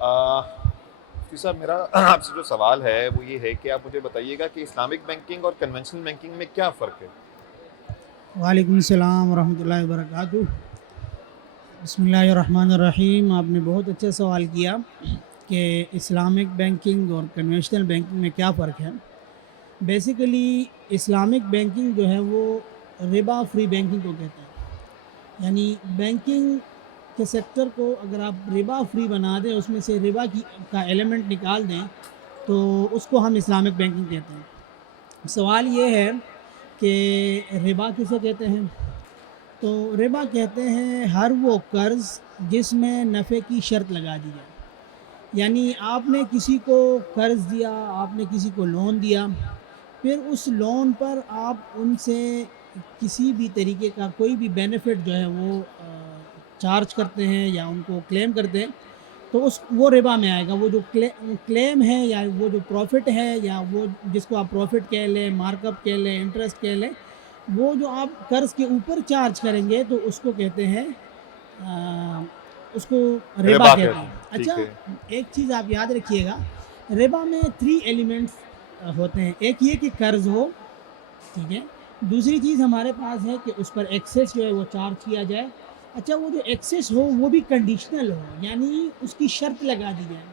مفتی صاحب میرا آپ سے جو سوال ہے وہ یہ ہے کہ آپ مجھے بتائیے گا کہ اسلامک بینکنگ اور کنونشنل بینکنگ میں کیا فرق ہے؟ وعلیکم السلام ورحمۃ اللہ وبرکاتہ۔ بسم اللہ الرحمن الرحیم۔ آپ نے بہت اچھا سوال کیا کہ اسلامک بینکنگ اور کنونشنل بینکنگ میں کیا فرق ہے۔ بیسیکلی اسلامک بینکنگ جو ہے وہ ربا فری بینکنگ کو کہتے ہیں، یعنی بینکنگ کے سیکٹر کو اگر آپ ربا فری بنا دیں، اس میں سے ربا کا ایلیمنٹ نکال دیں، تو اس کو ہم اسلامک بینکنگ کہتے ہیں۔ سوال یہ ہے کہ ربا کسے کہتے ہیں؟ تو ربا کہتے ہیں ہر وہ قرض جس میں نفع کی شرط لگا دی جائے، یعنی آپ نے کسی کو قرض دیا، آپ نے کسی کو لون دیا، پھر اس لون پر آپ ان سے کسی بھی طریقے کا کوئی بھی بینیفٹ جو ہے وہ چارج کرتے ہیں یا ان کو کلیم کرتے ہیں، تو وہ ربا میں آئے گا۔ وہ جو کلیم ہے یا وہ جو پروفٹ ہے یا وہ جس کو آپ پروفٹ کہہ لیں، مارک اپ کہہ لیں، انٹرسٹ کہہ لیں، وہ جو آپ قرض کے اوپر چارج کریں گے تو اس کو کہتے ہیں اس کو ربا ربا کہتے کہتے ہیں۔ ہیں، اچھا، ٹھیک ہے۔ ایک چیز آپ یاد رکھیے گا، ربا میں 3 ایلیمنٹس ہوتے ہیں۔ ایک یہ کہ قرض ہو، ٹھیک ہے۔ دوسری چیز ہمارے پاس ہے کہ اس پر ایکسیس جو ہے وہ چارج کیا جائے۔ اچھا، وہ جو ایکسیس ہو وہ بھی کنڈیشنل ہو، یعنی اس کی شرط لگا دی جائے۔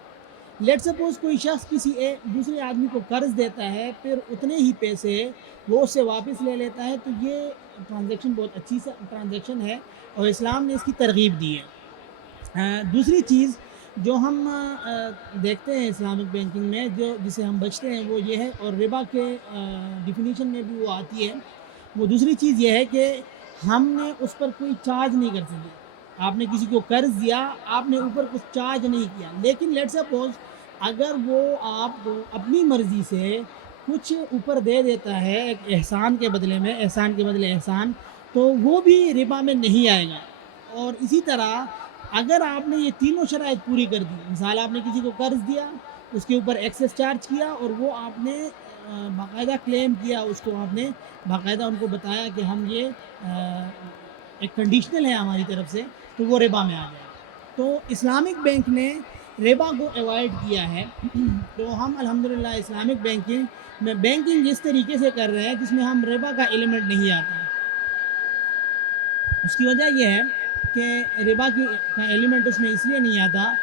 لیٹ سپوز کوئی شخص کسی دوسرے آدمی کو قرض دیتا ہے، پھر اتنے ہی پیسے وہ اس سے واپس لے لیتا ہے، تو یہ ٹرانزیکشن بہت اچھی ٹرانزیکشن ہے اور اسلام نے اس کی ترغیب دی ہے۔ دوسری چیز جو ہم دیکھتے ہیں اسلامک بینکنگ میں، جسے ہم بچتے ہیں، وہ یہ ہے، اور ربا کے ڈیفینیشن میں بھی وہ آتی ہے، وہ دوسری چیز یہ ہے کہ ہم نے اس پر کوئی چارج نہیں کر سکے۔ آپ نے کسی کو قرض دیا، آپ نے اوپر کچھ چارج نہیں کیا، لیکن لیٹ سپوز اگر وہ آپ کو اپنی مرضی سے کچھ اوپر دے دیتا ہے ایک احسان کے بدلے میں، احسان کے بدلے احسان، تو وہ بھی ربا میں نہیں آئے گا۔ اور اسی طرح اگر آپ نے یہ تینوں شرائط پوری کر دی، مثال آپ نے کسی کو قرض دیا، اس کے اوپر ایکسیس چارج کیا، اور وہ آپ نے باقاعدہ کلیم کیا، اس کو آپ نے باقاعدہ ان کو بتایا کہ ہم یہ ایک کنڈیشنل ہے ہماری طرف سے، تو وہ ربا میں آ جائے گا۔ تو اسلامک بینک نے ربا کو ایوائڈ کیا ہے۔ تو ہم الحمدللہ اسلامک بینکنگ جس طریقے سے کر رہے ہیں جس میں ہم ربا کا ایلیمنٹ نہیں آتا ہے، اس کی وجہ یہ ہے کہ ربا کا ایلیمنٹ اس میں اس لیے نہیں آتا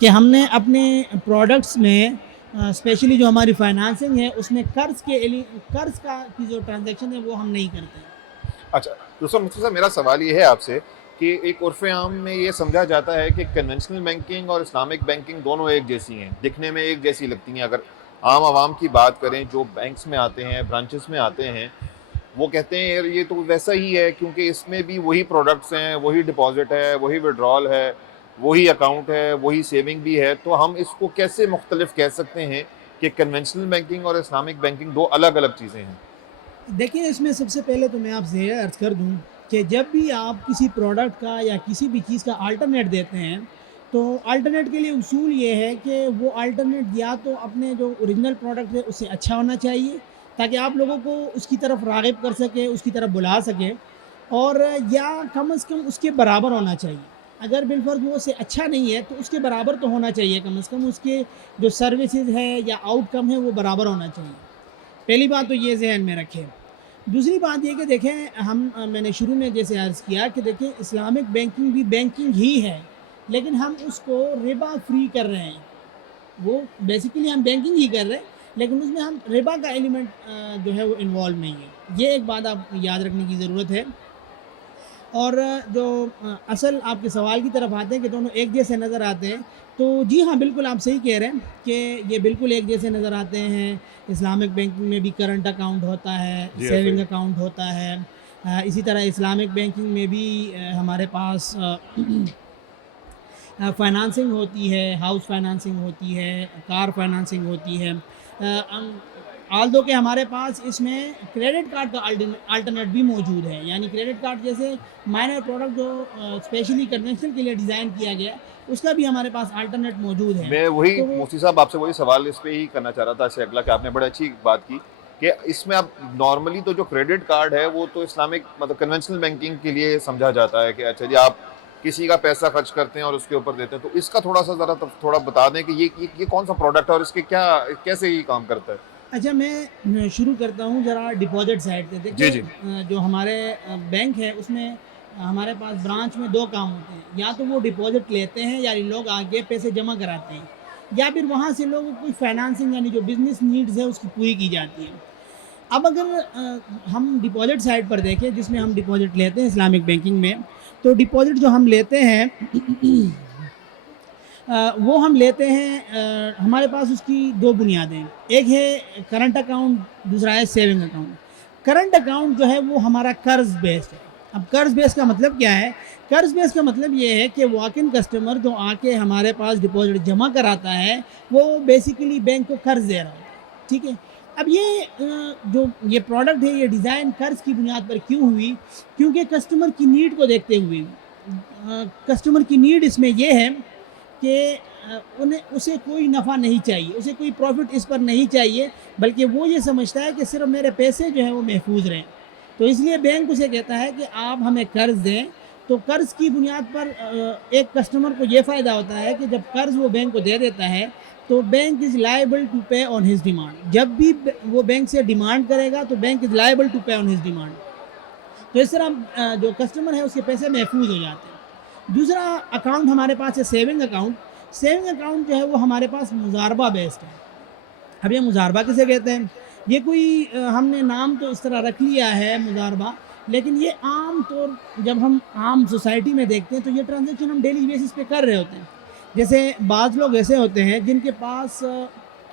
کہ ہم نے اپنے پروڈکٹس میں اسپیشلی جو ہماری فائنانسنگ ہے اس میں قرض کی جو ٹرانزیکشن ہے وہ ہم نہیں کرتے۔ اچھا، دوستوں مفتی صاحب میرا سوال یہ ہے آپ سے کہ ایک عرف عام میں یہ سمجھا جاتا ہے کہ کنونشنل بینکنگ اور اسلامک بینکنگ دونوں ایک جیسی ہیں، دکھنے میں ایک جیسی لگتی ہیں۔ اگر عام عوام کی بات کریں جو بینکس میں آتے ہیں، برانچز میں آتے ہیں، وہ کہتے ہیں یار یہ تو ویسا ہی ہے، کیونکہ اس میں بھی وہی پروڈکٹس ہیں، وہی ڈپازٹ ہے، وہی وڈرال ہے، وہی اکاؤنٹ ہے، وہی سیونگ بھی ہے، تو ہم اس کو کیسے مختلف کہہ سکتے ہیں کہ کنونشنل بینکنگ اور اسلامک بینکنگ دو الگ الگ چیزیں ہیں؟ دیکھیں، اس میں سب سے پہلے تو میں آپ سے یہ عرض کر دوں کہ جب بھی آپ کسی پروڈکٹ کا یا کسی بھی چیز کا آلٹرنیٹ دیتے ہیں، تو آلٹرنیٹ کے لیے اصول یہ ہے کہ وہ آلٹرنیٹ یا تو اپنے جو اوریجنل پروڈکٹ ہے اس سے اچھا ہونا چاہیے، تاکہ آپ لوگوں کو اس کی طرف راغب کر سکیں، اس کی طرف بلا سکیں، اور یا کم از کم اس کے برابر ہونا چاہیے۔ اگر بالفرض وہ اس سے اچھا نہیں ہے تو اس کے برابر تو ہونا چاہیے، کم از کم اس کے جو سروسز ہے یا آؤٹ کم ہے وہ برابر ہونا چاہیے۔ پہلی بات تو یہ ذہن میں رکھیں۔ دوسری بات یہ کہ دیکھیں، میں نے شروع میں جیسے عرض کیا کہ دیکھیں اسلامک بینکنگ بھی بینکنگ ہی ہے، لیکن ہم اس کو ربا فری کر رہے ہیں۔ وہ بیسیکلی ہم بینکنگ ہی کر رہے ہیں، لیکن اس میں ہم ربا کا ایلیمنٹ جو ہے وہ انوالو نہیں ہے۔ یہ ایک بات آپ یاد رکھنے کی ضرورت ہے۔ اور جو اصل آپ کے سوال کی طرف آتے ہیں کہ دونوں ایک جیسے نظر آتے ہیں، تو جی ہاں، بالکل آپ صحیح کہہ رہے ہیں کہ یہ بالکل ایک جیسے نظر آتے ہیں۔ اسلامک بینکنگ میں بھی کرنٹ اکاؤنٹ ہوتا ہے، جی ہاں، سیونگ صحیح۔ اکاؤنٹ ہوتا ہے، اسی طرح اسلامک بینکنگ میں بھی ہمارے پاس فائنانسنگ ہوتی ہے، ہاؤس فائنانسنگ ہوتی ہے، کار فائنانسنگ ہوتی ہے۔ آل دو کہ ہمارے پاس اس میں کریڈٹ کارڈ کا الٹرنیٹ بھی موجود ہے، یعنی کریڈٹ کارڈ جیسے مائنر پروڈکٹ جو اسپیشلی کنونشنل کے لیے ڈیزائن کیا گیا ہے، اس کا بھی ہمارے پاس الٹرنیٹ موجود ہے۔ میں وہی تو وہ مفتی صاحب آپ سے وہی سوال اس پہ ہی کرنا چاہ رہا تھا، اس سے اگلا کہ آپ نے بڑی اچھی بات کی کہ اس میں اب نارملی تو جو کریڈٹ کارڈ ہے وہ تو اسلامک مطلب کنونشنل بینکنگ کے لیے سمجھا جاتا ہے کہ اچھا جی آپ کسی کا پیسہ خرچ کرتے ہیں اور اس کے اوپر دیتے ہیں، تو اس کا تھوڑا سا ذرا تھوڑا بتا دیں کہ یہ کون سا پروڈکٹ ہے اور اس کے کیا کیسے یہ کام کرتا ہے؟ اچھا میں شروع کرتا ہوں ذرا ڈپازٹ سائڈ سے. جی دیکھیں جی جو ہمارے بینک ہے اس میں ہمارے پاس برانچ میں دو کام ہوتے ہیں. یا تو وہ ڈپازٹ لیتے ہیں یعنی لوگ آگے پیسے جمع کراتے ہیں، یا پھر وہاں سے لوگوں کو فائنانسنگ یعنی جو بزنس نیڈز ہے اس کی پوری کی جاتی ہے. اب اگر ہم ڈپازٹ سائڈ پر دیکھیں جس میں ہم ڈپازٹ لیتے ہیں اسلامک بینکنگ میں، تو ڈپازٹ جو ہم لیتے ہیں وہ ہم لیتے ہیں ہمارے پاس اس کی دو بنیادیں. ایک ہے کرنٹ اکاؤنٹ، دوسرا ہے سیونگ اکاؤنٹ. کرنٹ اکاؤنٹ جو ہے وہ ہمارا قرض بیسڈ ہے. اب قرض بیس کا مطلب کیا ہے؟ قرض بیس کا مطلب یہ ہے کہ واک ان کسٹمر جو آ کے ہمارے پاس ڈپازٹ جمع کراتا ہے وہ بیسیکلی بینک کو قرض دے رہا ہوتا ہے. ٹھیک ہے. اب یہ جو یہ پروڈکٹ ہے یہ ڈیزائن قرض کی بنیاد پر کیوں ہوئی؟ کیونکہ کسٹمر کی نیڈ کو دیکھتے ہوئے. کسٹمر کی نیڈ اس میں یہ ہے کہ اسے کوئی نفع نہیں چاہیے، اسے کوئی پروفٹ اس پر نہیں چاہیے، بلکہ وہ یہ سمجھتا ہے کہ صرف میرے پیسے جو ہیں وہ محفوظ رہیں. تو اس لیے بینک اسے کہتا ہے کہ آپ ہمیں قرض دیں. تو قرض کی بنیاد پر ایک کسٹمر کو یہ فائدہ ہوتا ہے کہ جب قرض وہ بینک کو دے دیتا ہے تو bank is liable to pay on his demand. جب بھی وہ بینک سے ڈیمانڈ کرے گا تو bank is liable to pay on his demand. تو اس طرح جو کسٹمر ہے اس کے پیسے محفوظ ہو جاتے ہیں. دوسرا اکاؤنٹ ہمارے پاس ہے سیونگ اکاؤنٹ. سیونگ اکاؤنٹ جو ہے وہ ہمارے پاس مضاربہ بیسڈ ہے. اب یہ مضاربہ کسے کہتے ہیں؟ یہ کوئی ہم نے نام تو اس طرح رکھ لیا ہے مضاربہ، لیکن یہ عام طور جب ہم عام سوسائٹی میں دیکھتے ہیں تو یہ ٹرانزیکشن ہم ڈیلی بیسس پہ کر رہے ہوتے ہیں. جیسے بعض لوگ ایسے ہوتے ہیں جن کے پاس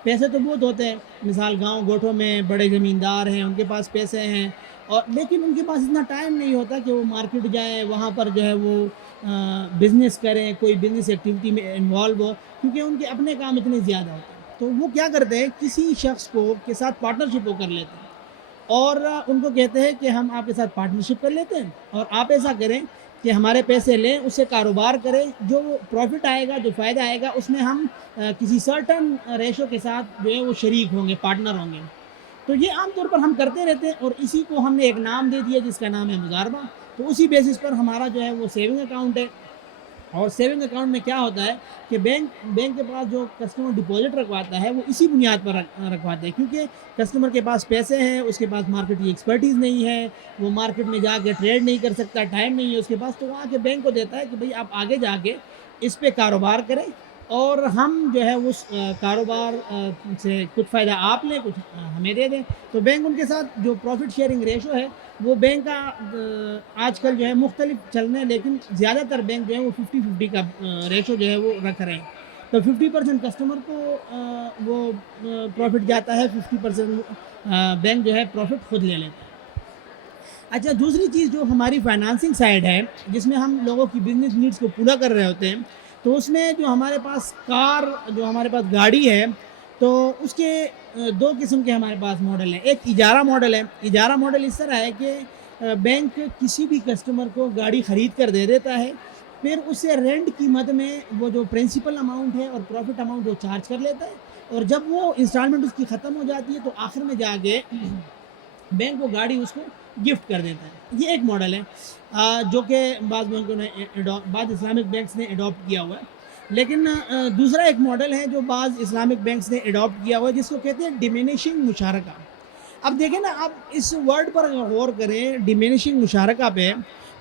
پیسے تو بہت ہوتے ہیں، مثال گاؤں گوٹھوں میں بڑے زمیندار ہیں، ان کے پاس پیسے ہیں، اور لیکن ان کے پاس اتنا ٹائم نہیں ہوتا کہ وہ مارکیٹ جائیں، وہاں پر جو ہے وہ بزنس کریں، کوئی بزنس ایکٹیویٹی میں انوالو ہو، کیونکہ ان کے اپنے کام اتنے زیادہ ہوتے ہیں. تو وہ کیا کرتے ہیں، کسی شخص کو کے ساتھ پارٹنرشپ وہ کر لیتے ہیں اور ان کو کہتے ہیں کہ ہم آپ کے ساتھ پارٹنرشپ کر لیتے ہیں اور آپ ایسا کریں کہ ہمارے پیسے لیں، اس سے کاروبار کریں، جو پروفٹ آئے گا، جو فائدہ آئے گا، اس میں ہم کسی سرٹن ریشو کے ساتھ جو ہے وہ شریک ہوں گے، پارٹنر ہوں گے. تو یہ عام طور پر ہم کرتے رہتے ہیں اور اسی کو ہم نے ایک نام دے دیا جس کا نام ہے مضاربہ. تو اسی بیسس پر ہمارا جو ہے وہ سیونگ اکاؤنٹ ہے. اور سیونگ اکاؤنٹ میں کیا ہوتا ہے کہ بینک کے پاس جو کسٹمر ڈپازٹ رکھواتا ہے وہ اسی بنیاد پر رکھواتے ہیں، کیونکہ کسٹمر کے پاس پیسے ہیں، اس کے پاس مارکیٹ کی ایکسپرٹیز نہیں ہے، وہ مارکیٹ میں جا کے ٹریڈ نہیں کر سکتا، ٹائم نہیں ہے اس کے پاس. تو وہاں کے بینک کو دیتا ہے کہ بھئی آپ آگے جا کے اس پہ کاروبار کریں اور ہم جو ہے اس کاروبار سے کچھ فائدہ آپ لیں، کچھ ہمیں دے دیں. تو بینک ان کے ساتھ جو پروفٹ شیئرنگ ریشو ہے وہ بینک کا آج کل جو ہے مختلف چل رہے ہیں، لیکن زیادہ تر بینک جو ہے وہ 50-50 کا ریشو جو ہے وہ رکھ رہے ہیں. تو 50% کسٹمر کو وہ پروفٹ جاتا ہے، 50% بینک جو ہے پروفٹ خود لے لیتا ہے. اچھا، دوسری چیز جو ہماری فائنانسنگ سائڈ ہے جس میں ہم لوگوں کی بزنس نیڈس کو پورا کر رہے ہوتے ہیں، تو اس میں جو ہمارے پاس جو ہمارے پاس گاڑی ہے تو اس کے دو قسم کے ہمارے پاس ماڈل ہیں. ایک اجارہ ماڈل ہے. اجارہ ماڈل اس طرح ہے کہ بینک کسی بھی کسٹمر کو گاڑی خرید کر دے دیتا ہے، پھر اسے رینٹ کی مد میں وہ جو پرنسپل اماؤنٹ ہے اور پروفٹ اماؤنٹ وہ چارج کر لیتا ہے، اور جب وہ انسٹالمنٹ اس کی ختم ہو جاتی ہے تو آخر میں جا کے بینک وہ گاڑی اس کو گفٹ کر دیتا ہے. یہ ایک ماڈل ہے جو کہ بعض بینکوں نے بعض اسلامک بینکس نے اڈاپٹ کیا ہوا ہے. لیکن دوسرا ایک ماڈل ہے جو بعض اسلامک بینکس نے اڈاپٹ کیا ہوا ہے جس کو کہتے ہیں ڈیمینشنگ مشارکہ. اب دیکھیں نا، آپ اس ورڈ پر اگر غور کریں ڈیمینشنگ مشارکہ پہ،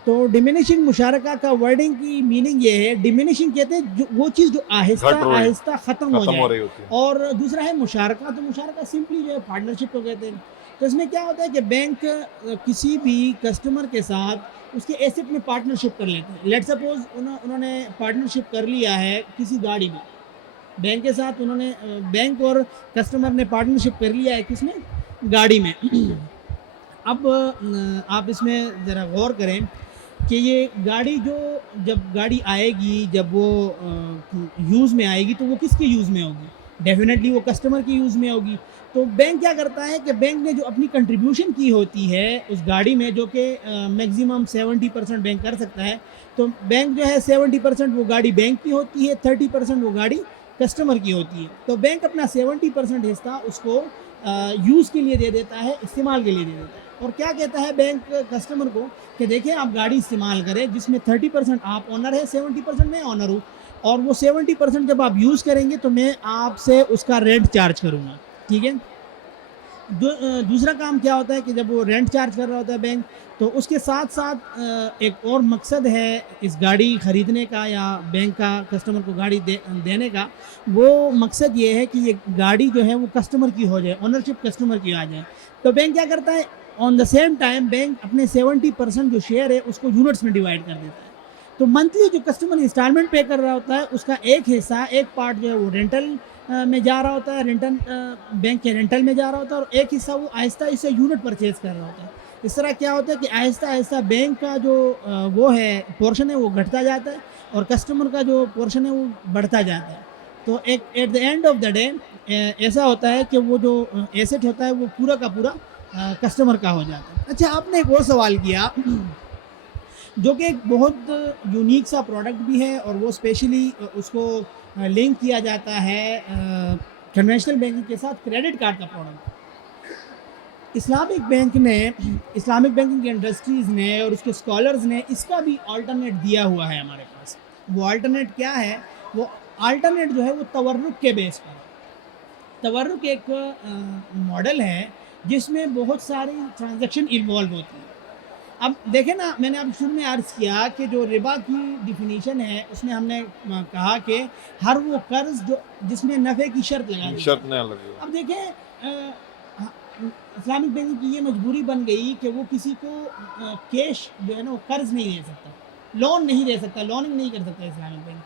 تو ڈیمینشنگ مشارکہ کا ورڈنگ کی میننگ یہ ہے، ڈیمینشنگ کہتے ہیں وہ چیز جو آہستہ آہستہ ختم ہو جائے، رہی ہوتی ہے. اور دوسرا ہے مشارکہ. تو مشارکہ سمپلی جو ہے پارٹنرشپ کو کہتے ہیں. تو اس میں کیا ہوتا ہے کہ بینک کسی بھی کسٹمر کے ساتھ اس کے ایسٹ میں پارٹنرشپ کر لیتے ہیں. لیٹ سپوز انہوں نے پارٹنرشپ کر لیا ہے کسی گاڑی میں، بینک کے ساتھ انہوں نے بینک اور کسٹمر نے پارٹنرشپ کر لیا ہے کس میں؟ گاڑی میں. اب آپ اس میں ذرا غور کریں کہ یہ گاڑی جب گاڑی آئے گی، جب وہ یوز میں آئے گی تو وہ کس کے یوز میں ہوگی؟ ڈیفینیٹلی وہ کسٹمر کی یوز میں ہوگی. تو بینک کیا کرتا ہے کہ بینک نے جو اپنی کنٹریبیوشن کی ہوتی ہے اس گاڑی میں، جو کہ میکزیمم 70% بینک کر سکتا ہے، تو بینک جو ہے 70% وہ گاڑی بینک کی ہوتی ہے، 30% وہ گاڑی کسٹمر کی ہوتی ہے. تو بینک اپنا 70% حصہ اس کو یوز کے لیے دے دیتا ہے, استعمال کے لیے دے دیتا ہے. اور کیا کہتا ہے بینک کسٹمر کو کہ دیکھیں آپ گاڑی استعمال کریں جس میں 30% آپ آنر ہے, 70% میں آنر ہوں, اور وہ 70% جب آپ یوز کریں گے تو میں آپ سے اس کا رینٹ چارج کروں گا. ٹھیک ہے. دوسرا کام کیا ہوتا ہے کہ جب وہ رینٹ چارج کر رہا ہوتا ہے بینک, تو اس کے ساتھ ساتھ ایک اور مقصد ہے اس گاڑی خریدنے کا یا بینک کا کسٹمر کو گاڑی دینے کا. وہ مقصد یہ ہے کہ یہ گاڑی جو ہے وہ کسٹمر کی ہو جائے, اونرشپ کسٹمر کی آ جائے. تو بینک کیا کرتا ہے, آن دا سیم ٹائم بینک اپنے 70% جو شیئر ہے اس کو یونٹس میں ڈیوائڈ کر دیتا ہے. تو منتھلی جو کسٹمر انسٹالمنٹ پے کر رہا ہوتا ہے اس کا ایک حصہ, ایک پارٹ جو ہے وہ رینٹل میں جا رہا ہوتا ہے, رینٹل بینک کے رینٹل میں جا رہا ہوتا ہے, اور ایک حصہ وہ آہستہ اس سے یونٹ پرچیز کر رہا ہوتا ہے. اس طرح کیا ہوتا ہے کہ آہستہ آہستہ بینک کا جو وہ ہے پورشن ہے وہ گھٹتا جاتا ہے, اور کسٹمر کا جو پورشن ہے وہ بڑھتا جاتا ہے. تو ایک at the end of the day ایسا ہوتا ہے کہ وہ جو ایسٹ ہوتا ہے وہ پورا کا پورا کسٹمر کا ہو جاتا ہے. اچھا, آپ نے ایک اور سوال کیا جو کہ ایک بہت یونیک سا پروڈکٹ بھی ہے, اور وہ اسپیشلی اس کو لنک کیا جاتا ہے کنونشنل بینکنگ کے ساتھ, کریڈٹ کارڈ کا پروڈکٹ. اسلامک بینکنگ کے انڈسٹریز نے اور اس کے اسکالرز نے اس کا بھی آلٹرنیٹ دیا ہوا ہے ہمارے پاس. وہ آلٹرنیٹ کیا ہے؟ وہ آلٹرنیٹ جو ہے وہ تورق کے بیس پر ہے. تورق ایک ماڈل ہے جس میں بہت ساری ٹرانزیکشن انوالو ہوتی ہیں. اب دیکھیں نا, میں نے اب شروع میں عرض کیا کہ جو ربا کی ڈیفینیشن ہے اس میں ہم نے کہا کہ ہر وہ قرض جو جس میں نفع کی شرط لگا دی. شرط نہ لگے. اب دیکھیں اسلامک بینکنگ کی یہ مجبوری بن گئی کہ وہ کسی کو کیش جو ہے نا وہ قرض نہیں دے سکتا, لون نہیں دے سکتا, لوننگ نہیں کر سکتا اسلامک بینک.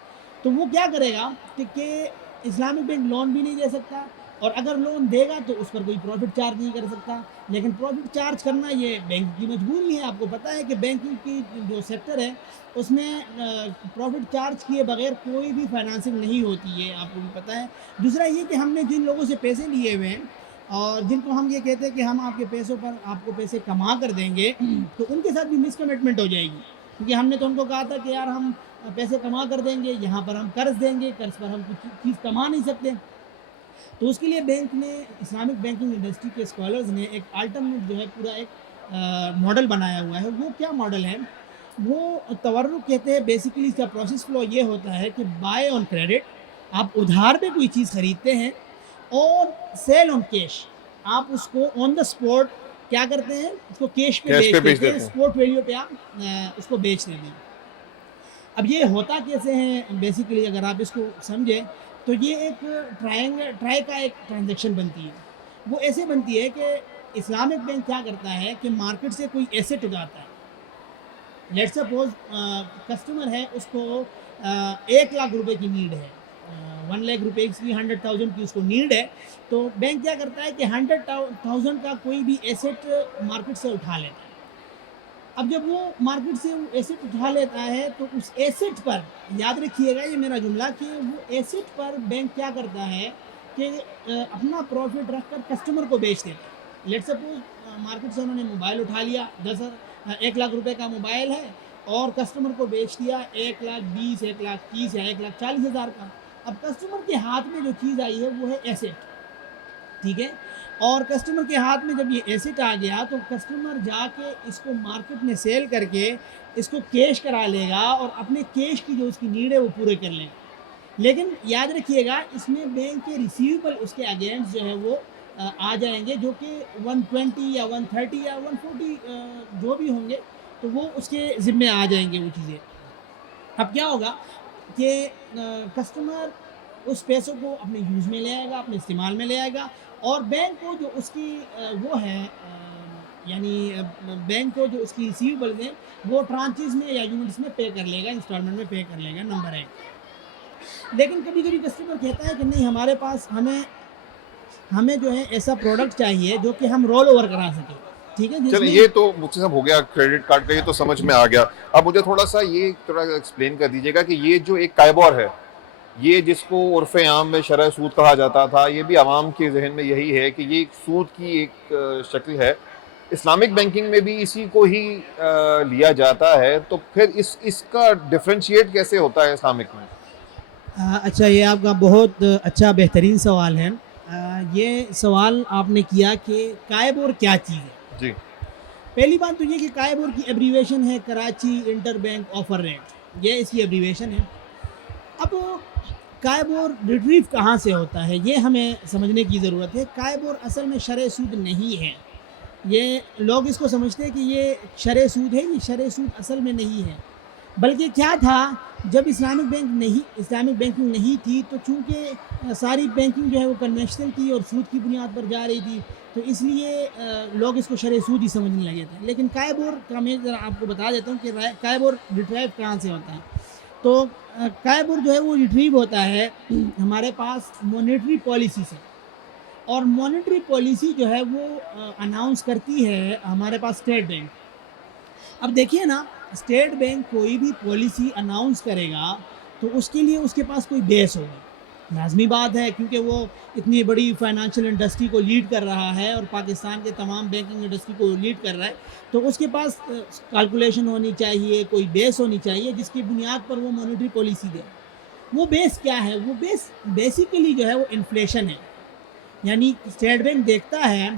تو وہ کیا کرے گا کہ اسلامک بینک لون بھی نہیں دے سکتا, اور اگر لون دے گا تو اس پر کوئی پروفٹ چارج نہیں کر سکتا. لیکن پروفٹ چارج کرنا یہ بینک کی مجبوری ہے. آپ کو پتہ ہے کہ بینکنگ کی جو سیکٹر ہے اس میں پروفٹ چارج کیے بغیر کوئی بھی فائنانسنگ نہیں ہوتی ہے, آپ کو بھی پتہ ہے. دوسرا یہ کہ ہم نے جن لوگوں سے پیسے لیے ہوئے ہیں اور جن کو ہم یہ کہتے ہیں کہ ہم آپ کے پیسوں پر آپ کو پیسے کما کر دیں گے, تو ان کے ساتھ بھی مس کمٹمنٹ ہو جائے گی, کیونکہ ہم نے تو ان کو کہا تھا کہ یار ہم پیسے کما کر دیں گے, یہاں پر ہم قرض دیں گے, قرض پر ہم کچھ چیز کما نہیں سکتے. تو اس کے لیے بینک نے, اسلامک بینکنگ انڈسٹری کے اسکالرز نے ایک الٹرنیٹ جو ہے پورا ایک ماڈل بنایا ہوا ہے. وہ کیا ماڈل ہے؟ وہ تورق کہتے ہیں. بیسیکلی اس کا پروسیس فلو یہ ہوتا ہے کہ بائی آن کریڈٹ, آپ ادھار پہ کوئی چیز خریدتے ہیں, اور سیل آن کیش, آپ اس کو آن دا اسپاٹ کیا کرتے ہیں, اس کو کیش پہ بیچ دیتے ہیں, اسپاٹ ویلیو پہ آپ اس کو بیچ دیتے ہیں. اب یہ ہوتا کیسے ہیں بیسیکلی اگر آپ اس کو سمجھیں تو یہ ایک ٹرائی کا ایک ٹرانزیکشن بنتی ہے. وہ ایسے بنتی ہے کہ اسلامک بینک کیا کرتا ہے کہ مارکیٹ سے کوئی ایسٹ اٹھاتا ہے. لیٹ سپوز کسٹمر ہے, اس کو 1 لاکھ روپے کی نیڈ ہے, 1 لاکھ روپے کی 100,000 کی اس کو نیڈ ہے. تو بینک کیا کرتا ہے کہ 100,000 کا کوئی بھی ایسٹ مارکیٹ سے اٹھا لیتا ہے. اب جب وہ مارکیٹ سے وہ ایسٹ اٹھا لیتا ہے تو اس ایسٹ پر, یاد رکھیے گا یہ میرا جملہ, کہ وہ ایسٹ پر بینک کیا کرتا ہے کہ اپنا پروفٹ رکھ کر کسٹمر کو بیچ دیتا ہے. لیٹ سپوز مارکیٹ سے انہوں نے موبائل اٹھا لیا, 1 لاکھ روپے کا موبائل ہے, اور کسٹمر کو بیچ دیا 1,20,000, 1,30,000 یا 1,40,000 کا. اب کسٹمر کے ہاتھ میں جو چیز آئی ہے وہ ہے ایسٹ. ٹھیک ہے, اور کسٹمر کے ہاتھ میں جب یہ ایسٹ آ گیا تو کسٹمر جا کے اس کو مارکیٹ میں سیل کر کے اس کو کیش کرا لے گا, اور اپنے کیش کی جو اس کی نیڈ ہے وہ پورے کر لے گا. لیکن یاد رکھیے گا اس میں بینک کے ریسیویبل اس کے اگینسٹ جو ہے وہ آ جائیں گے, جو کہ 120 یا 130 یا 140 جو بھی ہوں گے, تو وہ اس کے ذمے آ جائیں گے وہ چیزیں. اب کیا ہوگا کہ کسٹمر اس پیسوں کو اپنے یوز میں لے آئے گا, اپنے استعمال میں لے آئے گا, اور بینک کو جو اس کی وہ ہے یعنی بینک کو جو اس کی ریسیویبلز ہیں وہ ٹرانچز میں یا یونٹس میں پے کر لے گا, انسٹالمنٹ میں پے کر لے گا, نمبر 1. لیکن کبھی کبھی کسٹمر کہتا ہے کہ نہیں, ہمارے پاس ہمیں جو ہے ایسا پروڈکٹ چاہیے جو کہ ہم رول اوور کرا سکیں. ٹھیک ہے, چلیں یہ تو مجھ سے سب ہو گیا, کریڈٹ کارڈ کا یہ تو سمجھ میں آ گیا. اب مجھے تھوڑا سا ایکسپلین کر دیجیے گا کہ یہ جو ایک کائبور ہے, یہ جس کو عرف عام میں شرح سود کہا جاتا تھا, یہ بھی عوام کے ذہن میں یہی ہے کہ یہ ایک سود کی ایک شکل ہے. اسلامک بینکنگ میں بھی اسی کو ہی لیا جاتا ہے, تو پھر اس کا ڈفرینشیٹ کیسے ہوتا ہے اسلامک میں؟ اچھا, یہ آپ کا بہت اچھا بہترین سوال ہے. یہ سوال آپ نے کیا کہ کائبور کیا چیز ہے. جی پہلی بات تو یہ کہ کائبور کی ایبریویشن ہے Karachi interbank offer rate, یہ اس کی ایبریویشن ہے. اب کائبور ریٹریو کہاں سے ہوتا ہے یہ ہمیں سمجھنے کی ضرورت ہے. کائبور اصل میں شرح سود نہیں ہے. یہ لوگ اس کو سمجھتے ہیں کہ یہ شرح سود ہے, یہ شرح سود اصل میں نہیں ہے. بلکہ کیا تھا, جب اسلامک بینکنگ نہیں تھی تو چونکہ ساری بینکنگ جو ہے وہ کنونشنل تھی اور سود کی بنیاد پر جا رہی تھی, تو اس لیے لوگ اس کو شرح سود ہی سمجھنے لگے تھے. لیکن کائبور کا میں ذرا آپ کو بتا دیتا ہوں کہ کائبور ریٹریو کہاں سے ہوتا ہے. تو کائبور جو ہے وہ ریٹریو ہوتا ہے ہمارے پاس مانیٹری پالیسی سے, اور مانیٹری پالیسی جو ہے وہ اناؤنس کرتی ہے ہمارے پاس اسٹیٹ بینک. اب دیکھیے نا, اسٹیٹ بینک کوئی بھی پالیسی اناؤنس کرے گا تو اس کے لیے اس کے پاس کوئی بیس ہوگا, لازمی بات ہے, کیونکہ وہ اتنی بڑی فائنانشیل انڈسٹری کو لیڈ کر رہا ہے اور پاکستان کے تمام بینکنگ انڈسٹری کو لیڈ کر رہا ہے, تو اس کے پاس کیلکولیشن ہونی چاہیے, کوئی بیس ہونی چاہیے جس کی بنیاد پر وہ مانیٹری پالیسی دے. وہ بیس کیا ہے؟ وہ بیس بیسیکلی جو ہے وہ انفلیشن ہے. یعنی اسٹیٹ بینک دیکھتا ہے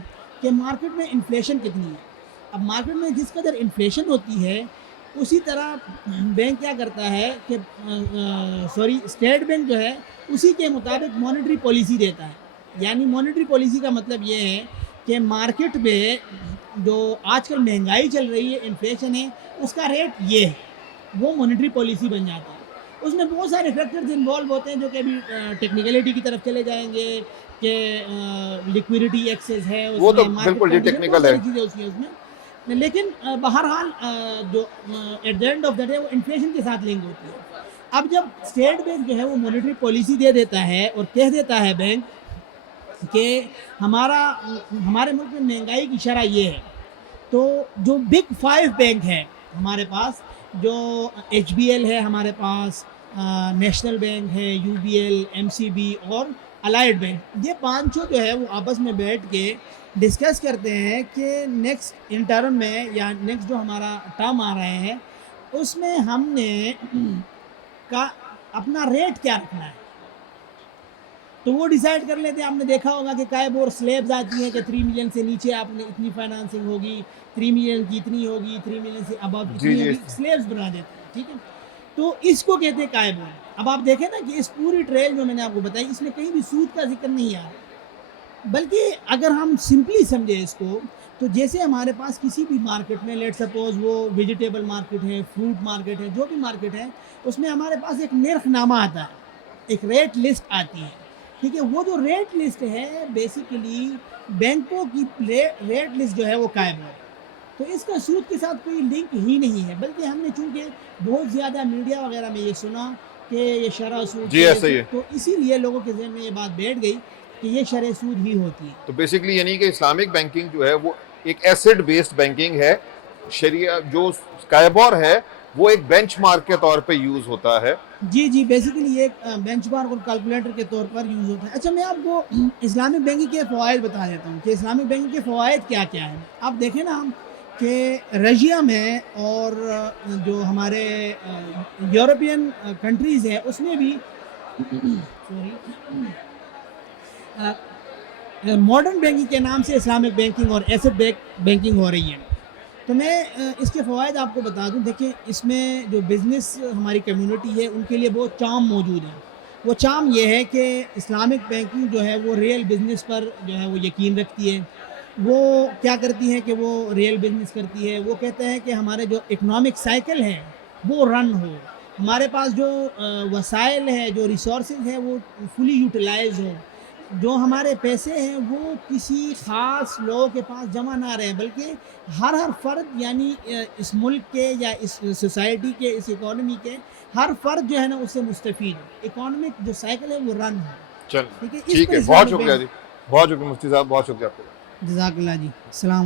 کہ مارکیٹ میں انفلیشن کتنی ہے. اب مارکیٹ میں جس قدر انفلیشن ہوتی ہے اسی طرح بینک کیا کرتا ہے کہ اسٹیٹ بینک جو ہے اسی کے مطابق مانیٹری پالیسی دیتا ہے. یعنی مانیٹری پالیسی کا مطلب یہ ہے کہ مارکیٹ میں جو آج کل مہنگائی چل رہی ہے, انفلیشن ہے, اس کا ریٹ یہ ہے, وہ مانیٹری پالیسی بن جاتا ہے. اس میں بہت سارے فیکٹرز انوالو ہوتے ہیں جو کہ ابھی ٹیکنیکلٹی کی طرف چلے جائیں گے کہ لیکویڈیٹی ایکسس ہے, اس وہ تو میں بالکل جی مارکیٹ ٹیکنیکل ہے. چیزیں اس میں. لیکن بہرحال جو at the end of the day وہ انفلیشن کے ساتھ لنک ہوتی ہے. اب جب اسٹیٹ بینک جو ہے وہ مانیٹری پالیسی دے دیتا ہے اور کہہ دیتا ہے بینک کہ ہمارے ملک میں مہنگائی کی شرح یہ ہے, تو جو بگ 5 بینک ہے ہمارے پاس, جو ایچ بی ایل ہے ہمارے پاس, نیشنل بینک ہے, U B L, M C B اور الائڈ بینک, یہ پانچوں جو ہے وہ آپس میں بیٹھ کے ڈسکس کرتے ہیں کہ نیکسٹ انٹرم میں یا نیکسٹ جو ہمارا ٹرم آ رہے ہیں اس میں ہم نے کا اپنا ریٹ کیا رکھنا ہے. تو وہ ڈیسائیڈ کر لیتے ہیں. آپ نے دیکھا ہوگا کہ کائبور سلیبز آتی ہیں کہ 3 ملین سے نیچے آپ نے اتنی فائنانسنگ ہوگی, 3 ملین کی اتنی ہوگی, 3 ملین سے ابو جی اتنی جی ہوگی, سلیبز بنا دیتے ہیں. ٹھیک ہے, تو اس کو کہتے ہیں کائبور. اب آپ دیکھیں نا کہ اس پوری ٹریل جو میں نے آپ کو بتائی اس میں کہیں بھی سود کا ذکر نہیں آ رہا, بلکہ اگر ہم سمپلی سمجھیں اس کو تو جیسے ہمارے پاس کسی بھی مارکیٹ میں, لیٹ سپوز وہ ویجیٹیبل مارکیٹ ہے, فروٹ مارکیٹ ہے, جو بھی مارکیٹ ہے, اس میں ہمارے پاس ایک نرخ نامہ آتا ہے, ایک ریٹ لسٹ آتی ہے. ٹھیک ہے, وہ جو ریٹ لسٹ ہے بیسیکلی بینکوں کی ریٹ لسٹ جو ہے وہ قائم ہے. تو اس کا سود کے ساتھ کوئی لنک ہی نہیں ہے, بلکہ ہم نے چونکہ بہت زیادہ میڈیا وغیرہ میں یہ سنا کہ یہ شرح سود, جی ایسا ہی ہے. تو اسی لیے لوگوں کے ذہن میں یہ بات بیٹھ گئی کہ یہ شرح سود ہی ہوتی ہے. تو بیسیکلی یعنی کہ اسلامک بینکنگ جو ہے وہ ایک ایسیڈ بیسڈ بینکنگ ہے. شریعہ جو کائبور ہے وہ ایک بینچ مارک کے طور پہ یوز ہوتا ہے. جی بیسیکلی یہ ایک بینچ مارک اور کیلکولیٹر کے طور پر یوز ہوتا ہے. اچھا, میں آپ کو اسلامک بینکنگ کے فوائد بتا دیتا ہوں کہ اسلامک بینکنگ کے فوائد کیا کیا ہیں. آپ دیکھیں نا کہ رشیا میں اور جو ہمارے یورپین کنٹریز ہیں اس میں بھی ماڈرن بینکنگ کے نام سے اسلامک بینکنگ اور ایسیڈ بینکنگ ہو رہی ہے. تو میں اس کے فوائد آپ کو بتا دوں. دیکھیں, اس میں جو بزنس ہماری کمیونٹی ہے ان کے لیے بہت چام موجود ہے. وہ چام یہ ہے کہ اسلامک بینکنگ جو ہے وہ ریئل بزنس پر جو ہے وہ یقین رکھتی ہے. وہ کیا کرتی ہے کہ وہ ریئل بزنس کرتی ہے. وہ کہتے ہیں کہ ہمارے جو اکنامک سائیکل ہے وہ رن ہو, ہمارے پاس جو وسائل ہے, جو ریسورسز ہیں وہ فلی یوٹیلائز ہو, جو ہمارے پیسے ہیں وہ کسی خاص لوگوں کے پاس جمع نہ رہے, بلکہ ہر فرد یعنی اس ملک کے یا اس سوسائٹی کے, اس اکانومی کے ہر فرد جو ہے نا اس سے مستفید ہو, اکانومک جو سائیکل ہے وہ رن ہو. چل ٹھیک ہے, بہت شکریہ جی, بہت شکریہ مفتی صاحب, بہت شکریہ آپ کا. جزاک اللہ جی. السلام.